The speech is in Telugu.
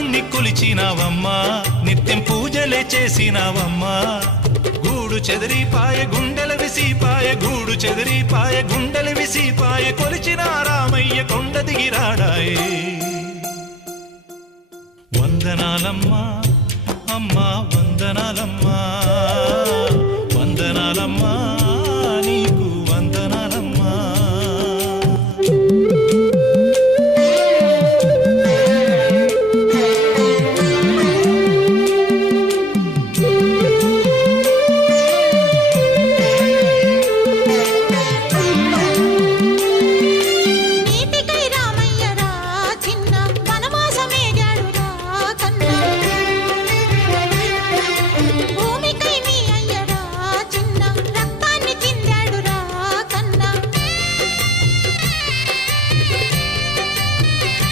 రాముణ్ణి కొలిచినావమ్మా నిత్యం పూజలే చేసినావమ్మా గూడు చెదిరిపాయ గుండెల విసిపాయ గూడు చెదిరిపాయ గుండెల విసిపాయ కొలిచిన రామయ్య కొండ దిగిరాడాయే వందనాలమ్మా అమ్మా వందనాలమ్మా